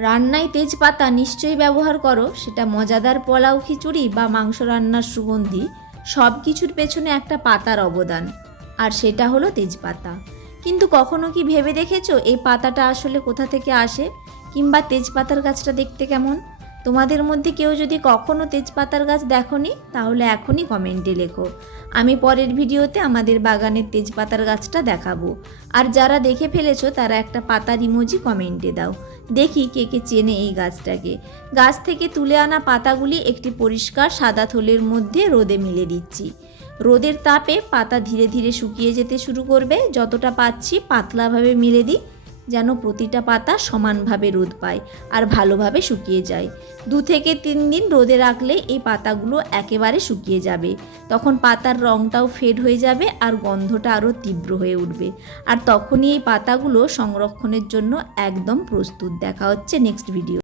রান্নায় তেজপাতা নিশ্চয়ই ব্যবহার করো, সেটা মজাদার পোলাও, খিচুড়ি বা মাংস রান্নার সুগন্ধি, সব কিছুর পেছনে একটা পাতার অবদান। আর সেটা হলো তেজপাতা। কিন্তু কখনো কি ভেবে দেখেছ এই পাতাটা আসলে কোথা থেকে আসে? কিংবা তেজপাতার গাছটা দেখতে কেমন? তোমাদের মধ্যে কেউ যদি কখনো তেজপাতার গাছ দেখোনি, তাহলে এখনই কমেন্টে লেখো। আমি পরের ভিডিওতে আমাদের বাগানের তেজপাতার গাছটা দেখাবো। আর যারা দেখে ফেলেছো, তারা একটা পাতার ইমোজি কমেন্টে দাও। দেখি কে কে চেনে এই গাছটাকে। গাছ থেকে তুলে আনা পাতাগুলি একটি পরিষ্কার সাদা থলের মধ্যে রোদে মিলে দিচ্ছি। রোদের তাপে পাতা ধীরে ধীরে শুকিয়ে যেতে শুরু করবে। যতটা পাচ্ছি পাতলাভাবে মিলে দিই। যেন প্রতিটা পাতা সমানভাবে রোদ পায় আর ভালোভাবে শুকিয়ে যায়। দু থেকে তিন দিন রোদে রাখলে এই পাতাগুলো একেবারে শুকিয়ে যাবে। তখন পাতার রঙটাও ফেড হয়ে যাবে আর গন্ধটা আরও তীব্র হয়ে উঠবে। আর তখনই এই পাতাগুলো সংরক্ষণের জন্য একদম প্রস্তুত। দেখা হচ্ছে নেক্সট ভিডিও